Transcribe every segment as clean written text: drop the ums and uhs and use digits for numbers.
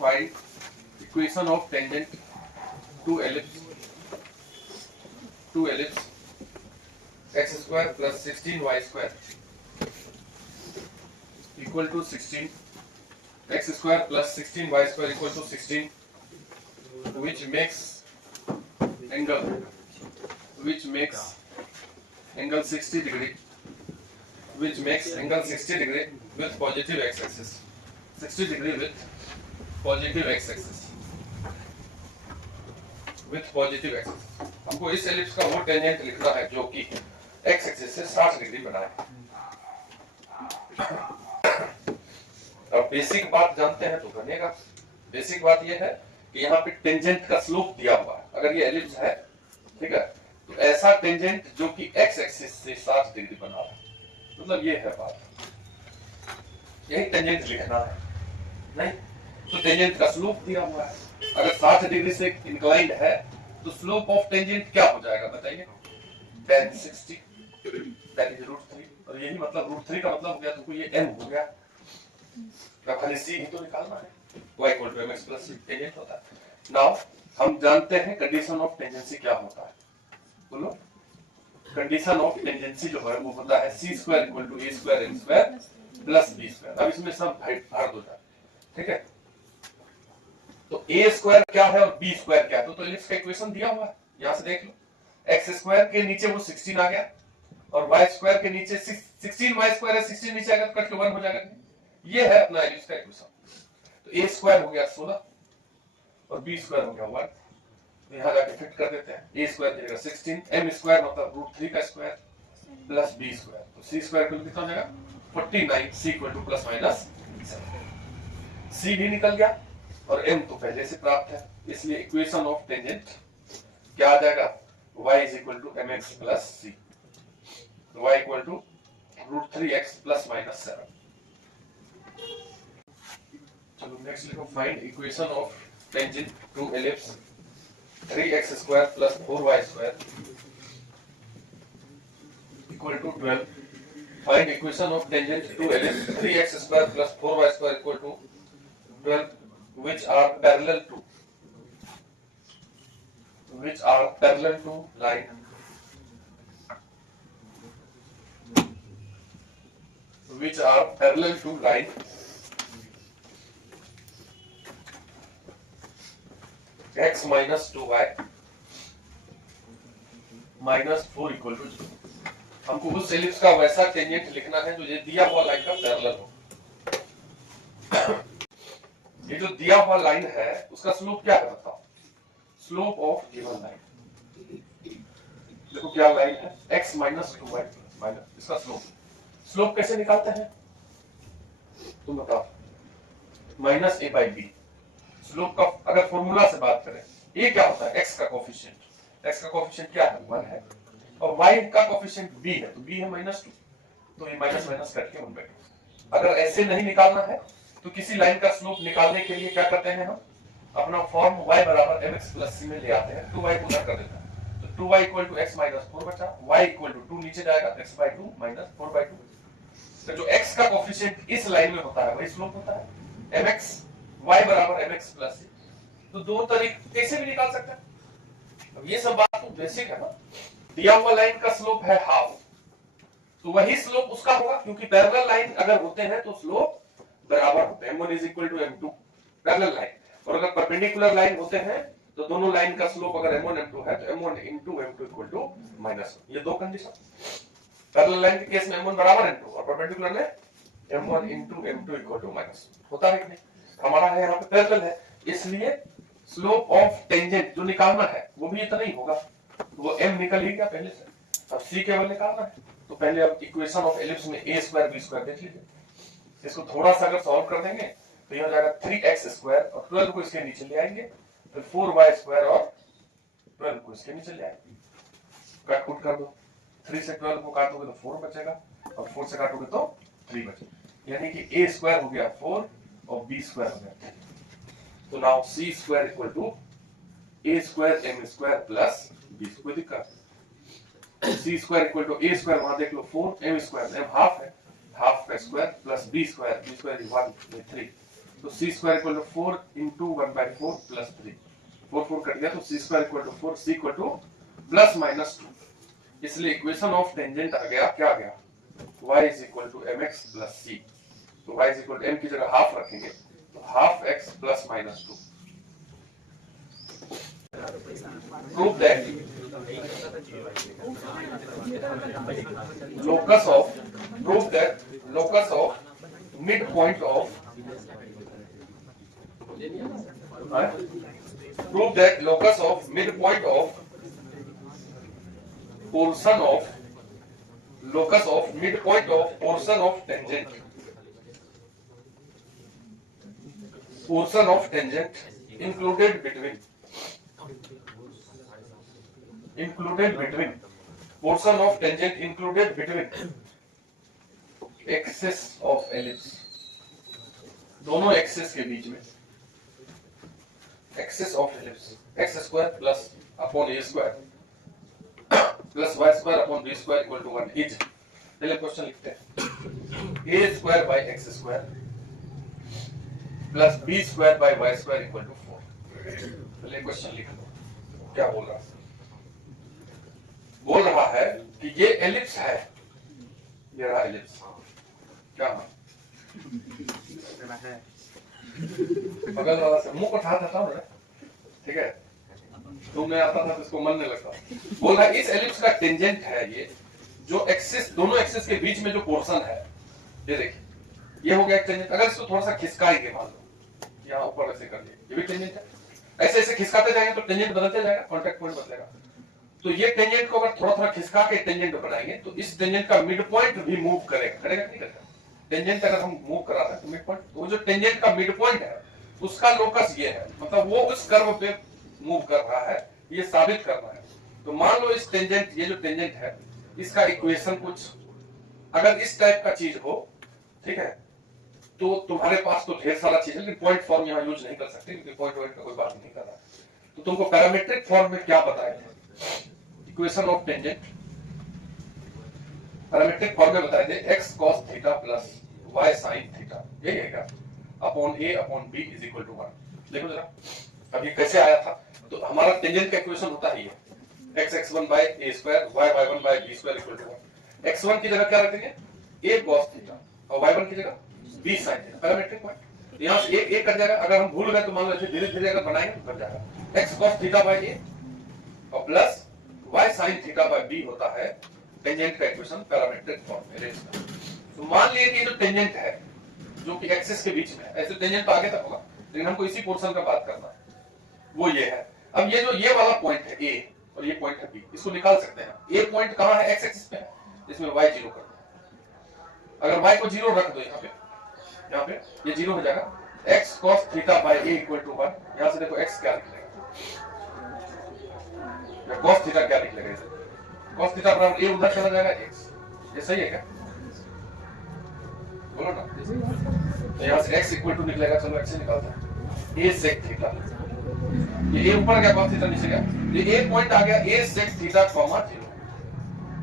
find equation of tangent to ellipse x square plus 16y square equal to 16, x square plus 16y square equal to 16, which makes angle 60 degree, with positive x-axis, 60 degree with positive x-axis, हमको इस ellipse का वो tangent लिखना है जो कि x axis से 60 degree बनाए। अब बेसिक बात जानते हैं तो बनेगा। बेसिक बात ये है कि यहाँ पे टेंजेंट का स्लोप दिया हुआ है। अगर ये एलिप्स है, ठीक है, तो ऐसा टेंजेंट जो कि x एक्सिस से 60 डिग्री बना रहा है, मतलब ये है बात, यही टेंजेंट लिखना है। नहीं तो टेंजेंट का स्लोप दिया हुआ है, अगर 60 डिग्री से इंक्लाइंड है तो स्लोप ऑफ टेंजेंट क्या हो जाएगा बताइए? tan 60 that is √3, और यही मतलब √3 का मतलब हो गया तुमको ये m हो गया, खाली c ही तो निकालना है, y = mx + c टेंजेंट होता है। नाउ हम जानते हैं कंडीशन ऑफ टेंजेंसी क्या होता है, बोलो। कंडीशन ऑफ टेंजेंसी जो है वो होता है c² = a² m² + b²। अब इसमें सब भर दो, ठीक है। तो a² क्या है और b² क्या है, तो एलिप्स का इक्वेशन दिया हुआ है, यहां से देख लो। x² के नीचे वो 16 आ गया और y² के नीचे 16y² है, 16 नीचे आएगा तो कट के 1 हो जाएगा। ये है अपना एलिप्स का इक्वेशन। तो a² हो गया 16 और b² हो गया 1, तो यहां जाके फिट कर देते हैं। a² की जगह 16, m² मतलब √3 का स्क्वायर प्लस b², तो c² कितना हो जाएगा 49, c = ±7। c भी निकल गया और m तो पहले से प्राप्त है, इसलिए इक्वेशन ऑफ टेंजेंट क्या आ जाएगा? y = mx + c, y = √3x ± 7। चलो नेक्स्ट लिखो, find equation of tangent to ellipse 3x² + 4y² = 12। Find equation of tangent to ellipse 3x² + 4y² = 12 which are parallel to line x - 2y - 4 = 0। हमको उस ellipse का वैसा tangent लिखना है जो ये दिया हुआ लाइन का पैरेलल हो। ये जो दिया हुआ लाइन है उसका स्लोप क्या है बताओ? स्लोप ऑफ गिवन लाइन, देखो क्या लाइन है, x - 2y माइनस, इसका स्लोप कैसे निकालते हैं तुम बताओ? -a/b। स्लोप का अगर फॉर्मूला से बात करें, a क्या होता है? x का कोफिशिएंट क्या है? 1 है, और y का कोफिशिएंट b है, तो b है -2, तो ये माइनस माइनस करके 1/2। अगर ऐसे नहीं निकालना है तो किसी लाइन का स्लोप निकालने के लिए क्या करते हैं हम? अपना फॉर्म y = mx + c में ले आते हैं, 2y को उधर कर देते हैं, तो 2y = x - 4 बचा, y = 2 नीचे जाएगा, x/2 - 4/2। तो जो x का कोफिशिएंट इस लाइन में होता है वही स्लोप होता है, mx, y = mx + c। तो दो तरीके से भी निकाल सकते हैं। अब ये सब बात तो बेसिक है ना। दिया हुआ लाइन का स्लोप है हाफ, तो वही स्लोप उसका होगा, क्योंकि पैरेलल लाइन अगर होते हैं तो स्लोप बराबर होते हैं, m1 = m2 पैरेलल लाइन, और अगर परपेंडिकुलर लाइन होते हैं तो दोनों लाइन का स्लोप अगर m1 m2 है तो m1 * m2 = -1। ये दो कंडीशन, पैरेलल लाइन के केस में m1 = m2 और परपेंडिकुलर में m1 * m2 = -1 होता है कि नहीं? हमारा है यहाँ पे पैरेलल है, इसलिए स्लोप ऑफ टेंजेंट जो निकालना है वो भी इतना ही होगा, वो m निकल ही गया पहले से। अब c केवल निकालना है, तो पहले अब इक्वेशन ऑफ एलिप्स में a² b² देख लीजिए। इसको थोड़ा सा अगर सॉल्व कर देंगे तो ये हो जाएगा 3x² और 12 को इसके नीचे ले आएंगे, फिर 4y² और 12 को इसके नीचे ले आएंगे, काट कूट कर दो। 3 से 12 को काटोगे तो 4 बचेगा और 4 से काटोगे तो 3 बचेगा, यानी कि a² हो गया 4 और b² हो गया 3। तो now c² = a² m² + b। कोई दिक्कत? c² = a² वहां देख लो 4, m² m हाफ है, हाफ का स्क्वायर प्लस b² 1 3, तो c square equal to 4 into 1/4 plus 3, 4 4 cut गया तो c square equal to 4, c equal to plus minus 2, इसलिए इक्वेशन ऑफ टेंजेंट आ गया, क्या आ गया, y is equal to mx plus c। तो y is equal to m की जगह हाफ रखेंगे तो half x plus minus 2। Prove that locus of midpoint of prove that locus of midpoint of portion of locus of midpoint of portion of tangent included between portion of tangent included between axes of ellipse, दोनों axes के बीच में axes of ellipse x square plus upon a square plus y square upon b square equal to 1 is, पहले question लिखते हैं, a square by x square plus b square by y square equal to 4। पहले question लिख लो क्या बोल रहा है, बोल रहा है कि ये एलिप्स है, ये रहा एलिप्स, क्या बगल वाला से मुंह को ठा था ना, ठीक है, तुमने आता था तो इसको मन नहीं लगता, बोल रहा है इस एलिप्स का टेंजेंट है ये, जो एक्सिस, दोनों एक्सिस के बीच में जो पोर्शन है, ये देखिए ये हो गया एक टेंजेंट। अगर इसको थोड़ा सा खिसकाएंगे, मान लो यहाँ ऊपर ऐसे कर दिए, ये भी टेंजेंट है, ऐसे ऐसे खिसकाते जाएंगे तो टेंजेंट बदलते जाएगा, कांटेक्ट पॉइंट बदलेगा। तो ये टेंजेंट को अगर थोड़ा थोड़ा खिसका के टेंजेंट बनाएंगे तो इस टेंजेंट का मिड पॉइंट भी मूव करेगा, करेगा नहीं करेगा, टेंजेंट अगर हम मूव करा रहे हैं तो मिड पॉइंट, तो जो टेंजेंट का मिड पॉइंट है उसका लोकस ये है, मतलब वो उस कर्व पे मूव कर रहा है, ये साबित करना है। तो मान लो इस टेंजेंट, ये जो टेंजेंट है इसका इक्वेशन कुछ अगर इस टाइप का चीज हो, ठीक है, तो तुम्हारे पास तो ढेर सारा चीज है, लेकिन पॉइंट फॉर्म यहाँ यूज नहीं कर सकते क्योंकि पॉइंट वॉइंट का कोई बात नहीं कर रहा है। तो तुमको पैरामीट्रिक फॉर्म में क्या बताया था, equation of tangent parametric form में बताए थे x cos theta plus y sin theta, यही है क्या, upon a upon b is equal to 1। देखो जरा अब ये कैसे आया था, तो हमारा टेंजेंट का इक्वेशन होता ही है x x1 by a square y y1 by b square equal to 1। x1 की जगह क्या रखेंगे, a cos थीटा, और y1 की जगह b sin theta, parametric point. यहाँ से एक कट जाएगा, अगर हम भूल गए तो मान लो धीरे धीरे अगर बनाएंगे तो कट जाएगा, x cos theta by a और plus y sin theta by b होता है टेंजेंट का इक्वेशन पैरामीट्रिक फॉर्म में रेंज का। तो मान लिए कि जो टेंजेंट है जो कि एक्सिस के बीच में है, ऐसे टेंजेंट तो आगे तक होगा लेकिन हमको इसी पोर्शन का बात करना है, वो ये है। अब ये जो ये वाला पॉइंट है a और ये पॉइंट है b, इसको निकाल सकते हैं। a पॉइंट कहां है, x एक्सिस पे है, इसमें y 0 कर दो, अगर y को 0 रख दो यहाँ पे ये 0 हो जाएगा, x cos theta by a equal to 1। यहां से देखो x क्या निकलेगा, cos थीटा क्या निकलेगा, इसे cos थीटा बराबर a उधर चला जाएगा x, ये सही है क्या, बोलो ना। तो यहाँ से x इक्वल टू निकलेगा, चलो x से निकालते हैं, a sec थीटा, ये a ऊपर गया cos थीटा नीचे गया, ये a पॉइंट आ गया a sec थीटा कॉमा 0।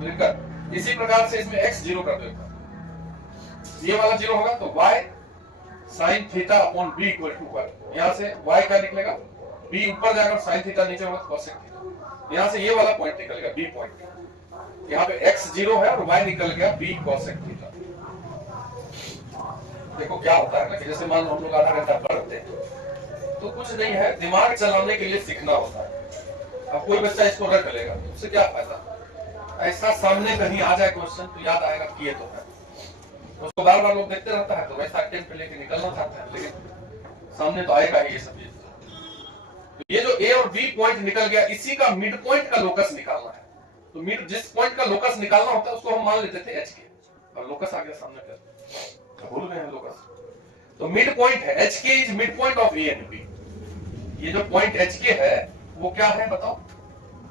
मिलकर इसी प्रकार से इसमें x 0 कर दो, ये वाला 0 होगा तो y sin theta upon b equal to 1। यहाँ से y क्या निकलेगा, b ऊपर जाएगा sin थीटा नीचे होगा cos sec थीटा। यहाँ से ये वाला पॉइंट निकल गया b पॉइंट, यहाँ पे x 0 है और y निकल गया b cos sec थीटा। देखो क्या होता है ना कि जैसे मान लो हम लोग आधा घंटा पढ़ते हैं तो कुछ नहीं है, दिमाग चलाने के लिए सीखना होता है। अब कोई बच्चा इसको रट लेगा तो उससे क्या फायदा, ऐसा सामने कहीं आ जाए क्वेश्चन तो याद आएगा कि ये तो है, उसको बार बार लोग देखते रहता है तो वैसा अटेम्प्ट पे लेके निकलना चाहता है, लेकिन सामने तो आएगा ही ये सब चीज। तो ये जो a और b पॉइंट निकल गया, इसी का मिड पॉइंट का लोकस निकालना है। तो मिड जिस पॉइंट का लोकस निकालना होता है उसको हम मान लेते थे h के, और लोकस आ गया सामने पे, भूल गए हैं लोकस। तो मिड पॉइंट है h के is mid point of a and b। ये जो पॉइंट h के है वो क्या है बताओ,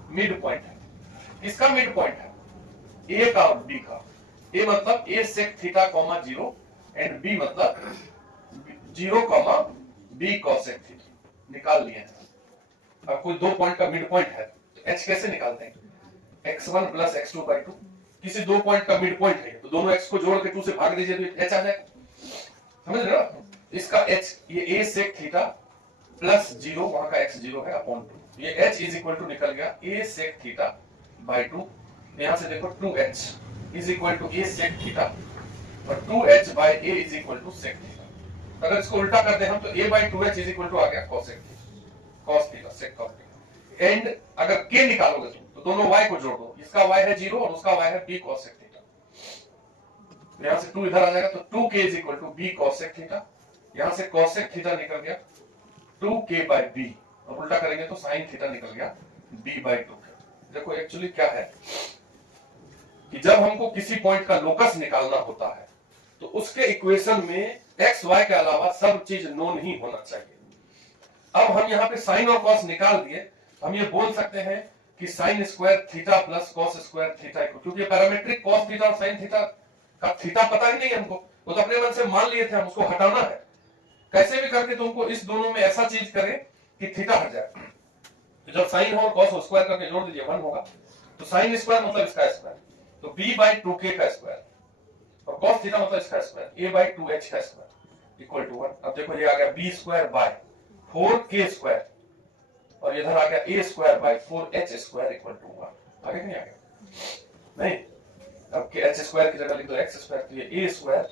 मिड पॉइंट है। किसका मिड पॉइंट है, a का और b का। a मतलब a sec theta comma 0 and b मतलब 0 comma b cos sec theta, निकाल लिए हैं। अब कोई दो पॉइंट का मिड पॉइंट है तो h कैसे निकालते हैं, x1 प्लस x2 बाई 2, किसी दो पॉइंट का मिड पॉइंट है तो दोनों x को जोड़ के 2 से भाग दीजिए तो h आ जाएगा, समझ रहे हो। इसका h ये a sec थीटा प्लस 0 वहां का x 0 है अपॉन 2, ये h इज इक्वल टू निकल गया a sec थीटा बाय 2। यहां से देखो 2h is equal to a sec theta और 2h by a is equal to sec theta. अगर इसको उल्टा कर दे हम तो a by 2h is equal to आ गया cosec theta, cos theta sec cos theta. And अगर k निकालोगे तुम तो दोनों y को जोड़ दो, इसका y है 0 और उसका y है b cos sec थीटा। यहां से 2 इधर आ जाएगा तो 2k is equal to b cos sec theta, यहां से cos sec थीटा निकल गया 2k by b और उल्टा करेंगे तो sin थीटा निकल गया b by 2k। देखो एक्चुअली क्या है कि जब हमको किसी पॉइंट का लोकस निकालना होता है तो उसके इक्वेशन में x y के अलावा सब चीज नोन ही होना चाहिए। अब हम यहाँ पे sin और cos निकाल दिए, हम ये बोल सकते हैं कि sin square theta plus cos square theta, क्योंकि पैरामेट्रिक cos थीटा और sin थीटा का थीटा पता ही नहीं हमको, वो तो अपने मन से मान लिए थे, हम उसको हटाना है। कैसे भी करके तुमको इस दोनों में ऐसा चीज करे कि थीटा हट जाए। तो जब साइन हो और कॉस हो स्क्वायर करके जोड़ दीजिए 1 होगा, तो साइन स्क्वायर मतलब इसका स्क्वायर, तो b बाय 2k का स्क्वायर और cos थीटा मतलब इसका स्क्वायर a बाय 2h का स्क्वायर इक्वल टू 1। अब देखो ये आ गया b square bye 4k square और इधर आ गया a square by 4h square equal to 1। आगे नहीं आ गया? नहीं। अब h स्क्वायर की जगह लिख दो x स्क्वायर, तो ये a square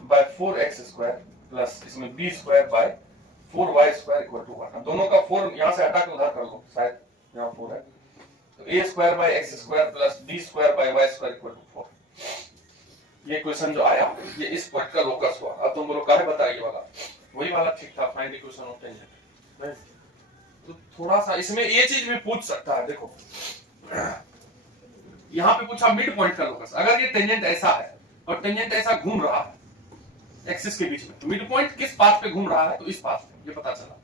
by 4x square plus इसमें b square by 4y square equal to 1। अब दोनों का 4 यहां से हटा के उधर कर लो, शायद यहां 4 है, तो a square by x square plus b square by y square equal to 4। ये क्वेश्चन जो आया ये इस पॉइंट का लोकस हुआ। अब तुम बोलो काहे बताइए वाला, वही वाला ठीक था, फाइंड इक्वेशन ऑफ टेंजेंट। नहीं तो थोड़ा सा इसमें ये चीज भी पूछ सकता है। देखो यहां पे पूछा मिड पॉइंट का लोकस, अगर ये टेंजेंट ऐसा है और टेंजेंट ऐसा घूम रहा है एक्सिस के बीच में, तो मिड पॉइंट किस पाथ पे घूम रहा है, तो इस पाथ पे, ये पता चला।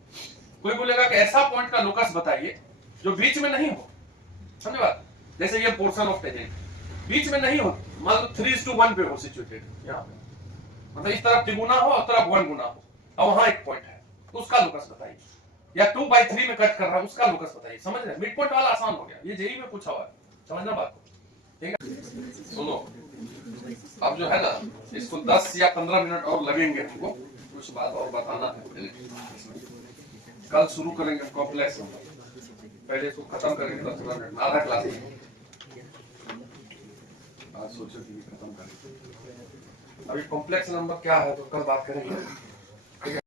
कोई बोलेगा कि ऐसा पॉइंट का लोकस बताइए जो बीच में नहीं हो, समझे बात, जैसे ये पोर्शन ऑफ टेंजेंट बीच में नहीं हो, मान लो 3:1 पे हो सिचुएटेड, यहाँ पे मतलब इस तरफ तिगुना हो और तरफ 1 गुना हो और वहां एक पॉइंट है, तो उसका लोकस बताइए, या 2/3 में कट कर रहा है उसका लोकस बताइए। समझ रहे, मिड पॉइंट वाला आसान हो गया, ये जेई में पूछा हुआ है, समझना बात को, ठीक है। सुनो अब जो है ना इसको 10 या 15 मिनट और लगेंगे, हमको कुछ बात और बताना है। कल शुरू करेंगे कॉम्प्लेक्स नंबर, पहले इसको खत्म करेंगे 10-15 मिनट में, आधा क्लास में। आज सोचो कि खत्म करेंगे, अभी कॉम्प्लेक्स नंबर क्या है तो कल बात करेंगे।